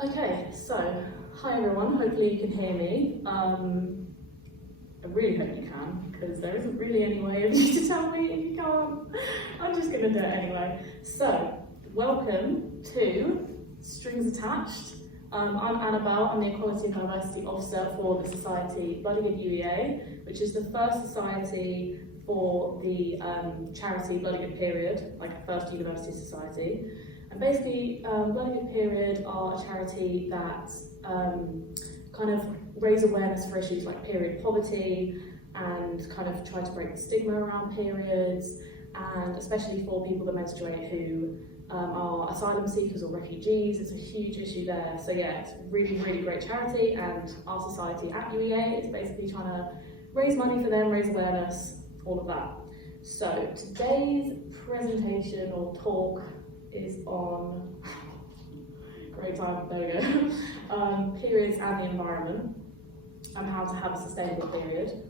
Okay, so hi everyone, hopefully you can hear me. I really hope you can, because there isn't really any way of you to tell me if you can't. I'm just going to do it anyway. So, welcome to Strings Attached. I'm Annabel, I'm the Equality and Diversity Officer for the society Bloody Good UEA, which is the first society for the charity Bloody Good Period, like a first university society. And basically, Bloody Good Period are a charity that kind of raise awareness for issues like period poverty and kind of try to break the stigma around periods, and especially for people that menstruate who are asylum seekers or refugees. It's a huge issue there. So yeah, it's a really, really great charity, and our society at UEA is basically trying to raise money for them, raise awareness, all of that. So today's presentation or talk is on, great time, there we go, periods and the environment, and how to have a sustainable period.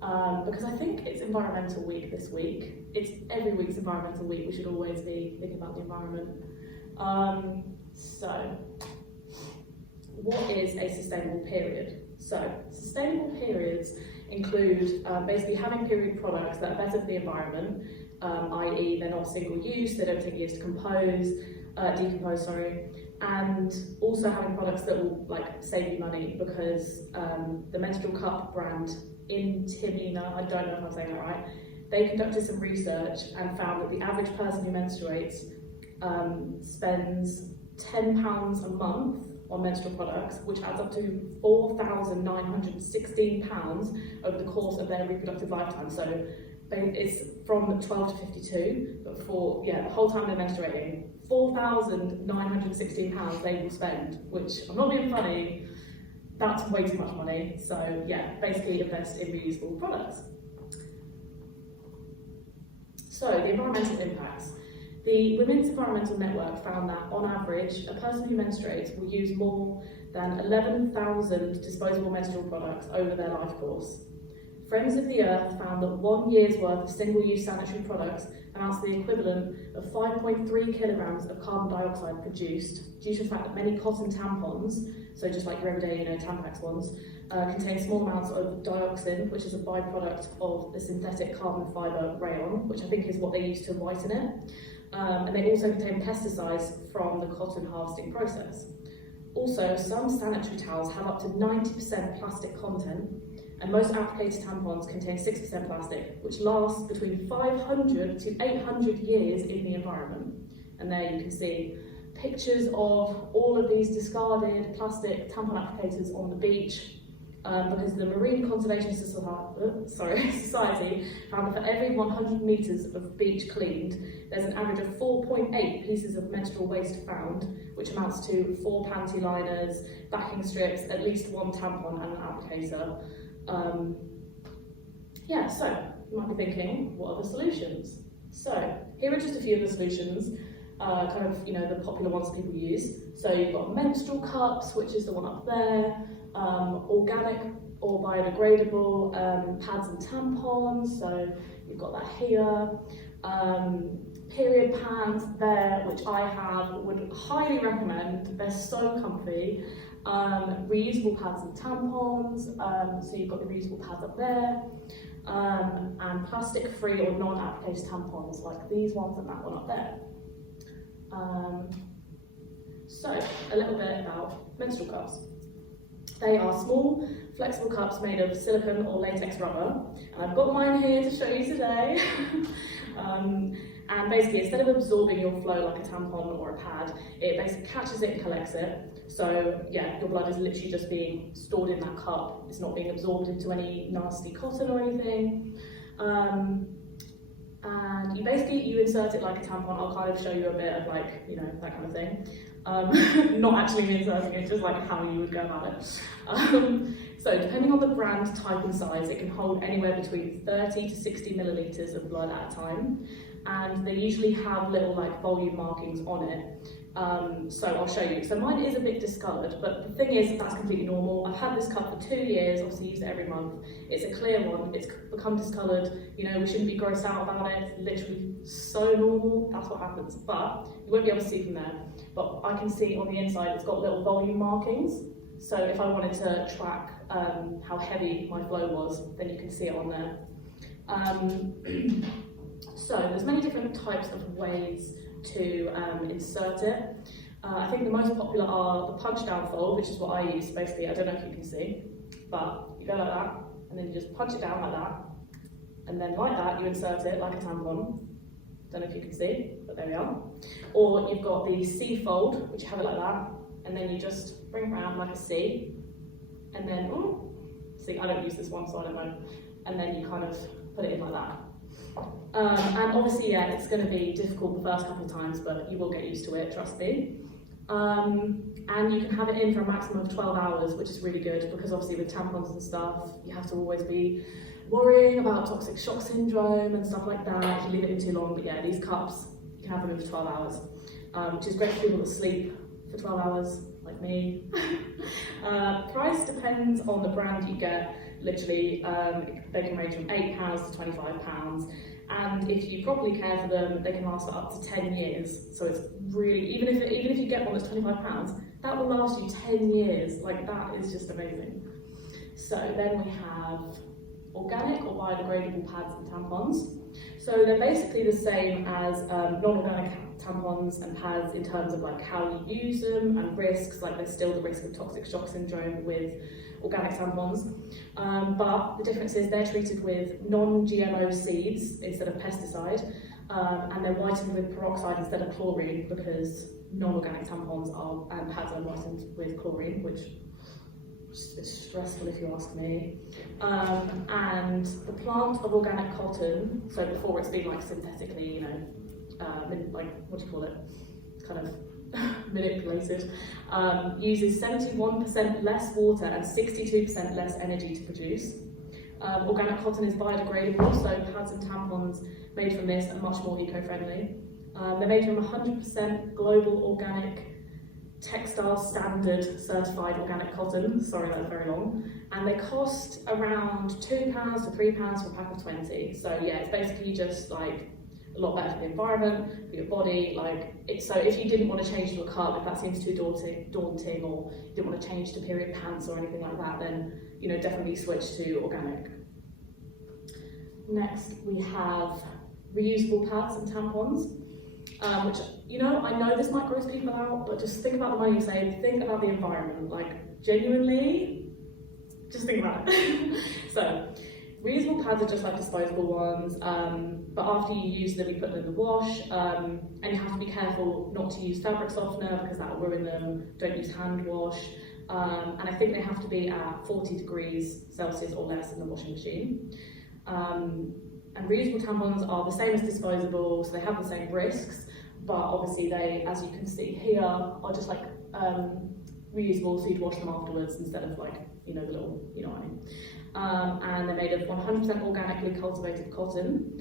Because I think it's Environmental Week this week. It's every week's Environmental Week. We should always be thinking about the environment. So, what is a sustainable period? So, sustainable periods include basically having period products that are better for the environment, i.e. they're not single use, they don't take years to decompose, and also having products that will save you money, because the Menstrual Cup brand in Timlina, I don't know if I'm saying that right, they conducted some research and found that the average person who menstruates spends £10 a month on menstrual products, which adds up to £4,916 over the course of their reproductive lifetime. So it's from 12 to 52, but for the whole time they're menstruating, £4,916 they will spend, which, I'm not being funny, that's way too much money. So yeah, basically invest in reusable products. So the environmental impacts. The Women's Environmental Network found that on average, a person who menstruates will use more than 11,000 disposable menstrual products over their life course. Friends of the Earth found that 1 year's worth of single-use sanitary products amounts to the equivalent of 5.3 kilograms of carbon dioxide produced, due to the fact that many cotton tampons, so just like your everyday, Tampax ones, contain small amounts of dioxin, which is a byproduct of the synthetic carbon fibre rayon, which I think is what they use to whiten it. And they also contain pesticides from the cotton harvesting process. Also, some sanitary towels have up to 90% plastic content, and most applicator tampons contain 6% plastic, which lasts between 500 to 800 years in the environment. And there you can see pictures of all of these discarded plastic tampon applicators on the beach, because the Marine Conservation Society found that for every 100 metres of beach cleaned, there's an average of 4.8 pieces of menstrual waste found, which amounts to 4 panty liners, backing strips, at least 1 tampon and an applicator. So you might be thinking, what are the solutions? So here are just a few of the solutions, the popular ones people use. So you've got menstrual cups, which is the one up there, organic or biodegradable pads and tampons, so you've got that here. Period pads there, which I would highly recommend, they're so comfy. Reusable pads and tampons, so you've got the reusable pads up there, and plastic-free or non-applicator tampons, like these ones and that one up there. So, a little bit about menstrual cups. They are small, flexible cups made of silicone or latex rubber, and I've got mine here to show you today. And basically, instead of absorbing your flow like a tampon or a pad, it basically catches it and collects it. So yeah, your blood is literally just being stored in that cup. It's not being absorbed into any nasty cotton or anything. And you insert it like a tampon. I'll kind of show you a bit of that kind of thing. Not actually inserting it, just like how you would go about it. So depending on the brand, type and size, it can hold anywhere between 30 to 60 millilitres of blood at a time. And they usually have little volume markings on it. So I'll show you. So mine is a bit discoloured, but the thing is that's completely normal. I've had this cup for 2 years, obviously use it every month. It's a clear one, it's become discoloured, we shouldn't be grossed out about it. It's literally so normal, that's what happens. But you won't be able to see from there. But I can see on the inside it's got little volume markings. So if I wanted to track how heavy my flow was, then you can see it on there. So there's many different types of ways to insert it. I think the most popular are the punch down fold, which is what I use basically. I don't know if you can see, but you go like that, and then you just punch it down like that, and then like that you insert it like a tampon. Don't know if you can see, but there we are. Or you've got the C fold, which you have it like that, and then you just bring it around like a C, and then, see, I don't use this one, so I don't know. And then you kind of put it in like that. And obviously, yeah, it's going to be difficult the first couple of times, but you will get used to it, trust me. And you can have it in for a maximum of 12 hours, which is really good, because obviously with tampons and stuff, you have to always be worrying about toxic shock syndrome and stuff like that if you leave it in too long. But yeah, these cups, you can have them in for 12 hours, which is great for people that sleep for 12 hours, like me. Price depends on the brand you get. Literally, they can range from £8 to £25. And if you properly care for them, they can last for up to 10 years. So it's really, even if you get one that's £25, that will last you 10 years. Like, that is just amazing. So then we have organic or biodegradable pads and tampons. So they're basically the same as non-organic tampons and pads in terms of like how you use them and risks. Like, there's still the risk of toxic shock syndrome with organic tampons, but the difference is they're treated with non-GMO seeds instead of pesticide, and they're whitened with peroxide instead of chlorine, because non-organic tampons and pads are whitened with chlorine, which is a bit stressful if you ask me. And the plant of organic cotton, so before it's been like synthetically, like, what do you call it, kind of manipulated, uses 71% less water and 62% less energy to produce. Organic cotton is biodegradable, so pads and tampons made from this are much more eco-friendly. They're made from 100% global organic textile standard certified organic cotton. Sorry, that was very long. And they cost around £2 to £3 for a pack of 20. So yeah, it's basically just like a lot better for the environment, for your body. So if you didn't want to change to a cup, if that seems too daunting, or you didn't want to change to period pants or anything like that, then definitely switch to organic. Next, we have reusable pads and tampons, which I know this might gross people out, but just think about the money you save, think about the environment, like genuinely, just think about it. So, reusable pads are just like disposable ones, but after you use them, you put them in the wash, and you have to be careful not to use fabric softener because that will ruin them. Don't use hand wash, and I think they have to be at 40 degrees Celsius or less in the washing machine. And reusable tampons are the same as disposable, so they have the same risks, but obviously they, as you can see here, are just like reusable, so you'd wash them afterwards instead of like, the little, what I mean. And they're made of 100% organically cultivated cotton.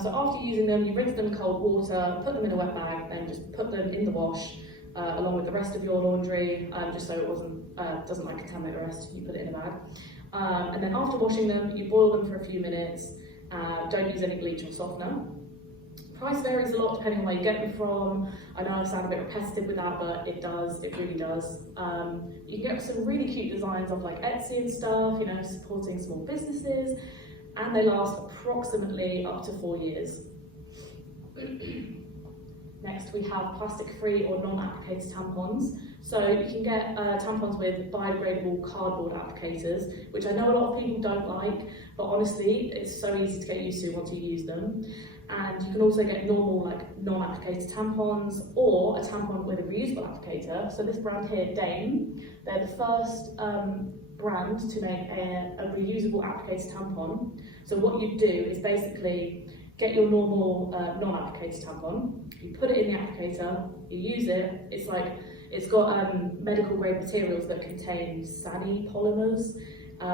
So after using them, you rinse them in cold water, put them in a wet bag, then just put them in the wash along with the rest of your laundry, just so it doesn't like contaminate the rest. You put it in a bag. And then after washing them, you boil them for a few minutes. Don't use any bleach or softener. Price varies a lot depending on where you get them from. I know I sound a bit repetitive with that, but it really does. You can get some really cute designs of like Etsy and stuff, supporting small businesses, and they last approximately up to 4 years. Next, we have plastic-free or non-applicator tampons. So you can get tampons with biodegradable cardboard applicators, which I know a lot of people don't like, but honestly, it's so easy to get used to once you use them. And you can also get normal, like, non-applicator tampons, or a tampon with a reusable applicator. So this brand here, Dame, they're the first brand to make a reusable applicator tampon. So what you do is basically get your normal non-applicator tampon, you put it in the applicator, you use it. It's got medical grade materials that contain SANI polymers,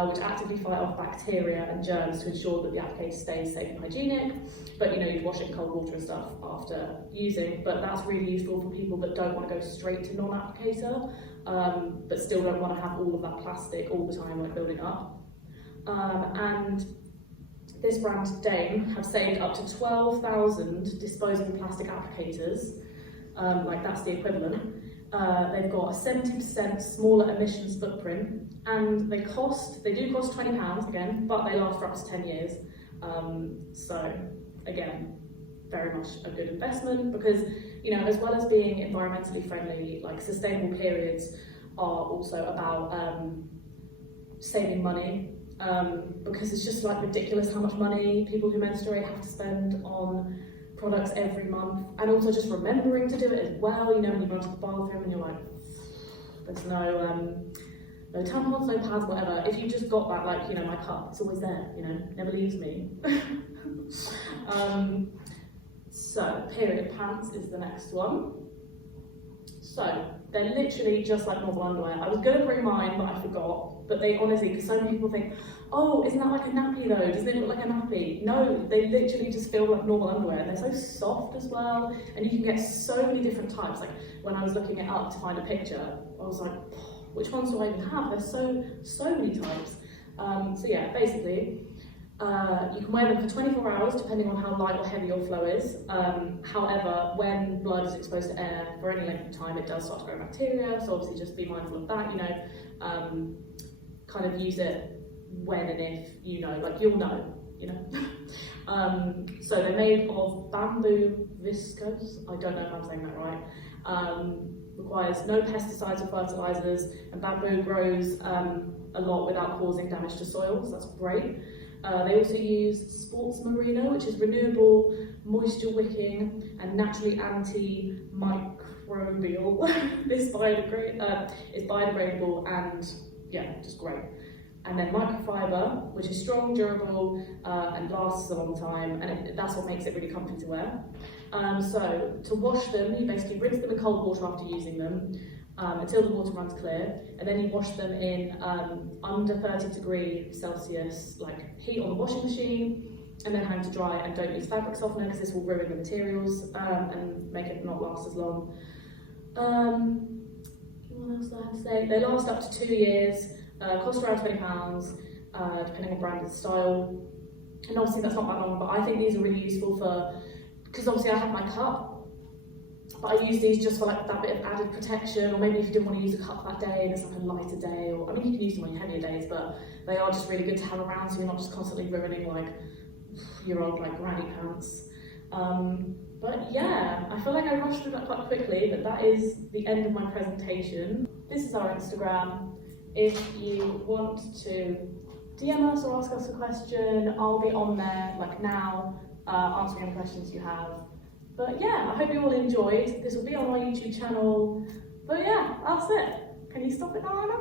which actively fight off bacteria and germs to ensure that the applicator stays safe and hygienic. But you'd wash it in cold water and stuff after using. But that's really useful for people that don't want to go straight to non-applicator, but still don't want to have all of that plastic all the time, like building up. And this brand Dame have saved up to 12,000 disposable plastic applicators, like that's the equivalent. They've got a 70% smaller emissions footprint, and they do cost £20 again, but they last for up to 10 years. So again, very much a good investment, because, you know, as well as being environmentally friendly, like sustainable periods are also about saving money, because it's just like ridiculous how much money people who menstruate have to spend on products every month, and also just remembering to do it as well. You know, when you go to the bathroom and you're like, there's no tampons, no pads, whatever. If you just got that, like, you know, my cup, it's always there, you know, never leaves me. So period pants is the next one. So they're literally just like normal underwear. I was gonna bring mine, but I forgot. But they honestly, because so many people think, oh, isn't that like a nappy though? Doesn't it look like a nappy? No, they literally just feel like normal underwear, and they're so soft as well. And you can get so many different types. Like when I was looking it up to find a picture, I was like, which ones do I even have? There's so many types. So yeah, basically, you can wear them for 24 hours depending on how light or heavy your flow is. However, when blood is exposed to air for any length of time, it does start to grow bacteria, so obviously just be mindful of that, you know. Kind of use it when and if, you know, like you'll know, you know. So they're made of bamboo viscose, I don't know if I'm saying that right. Requires no pesticides or fertilizers, and bamboo grows a lot without causing damage to soil, so that's great. They also use sports merino, which is renewable, moisture wicking, and naturally antimicrobial. This is biodegradable and yeah, just great. And then microfiber, which is strong, durable, and lasts a long time, and that's what makes it really comfy to wear. So to wash them, you basically rinse them in cold water after using them until the water runs clear, and then you wash them in under 30°C, like heat on the washing machine, and then hang to dry, and don't use fabric softener because this will ruin the materials and make it not last as long. What else do I have to say? They last up to 2 years, cost around £20, depending on brand and style. And obviously that's not that long, but I think these are really useful because obviously I have my cup, but I use these just for like that bit of added protection, or maybe if you didn't want to use a cup that day and it's like a lighter day, or I mean you can use them on your heavier days, but they are just really good to have around so you're not just constantly ruining like your old like granny pants. But yeah, I feel like I rushed through that quite quickly, but that is the end of my presentation. This is our Instagram. If you want to DM us or ask us a question, I'll be on there like now, answering any questions you have. But yeah, I hope you all enjoyed. This will be on my YouTube channel. But yeah, that's it. Can you stop it now, Anna?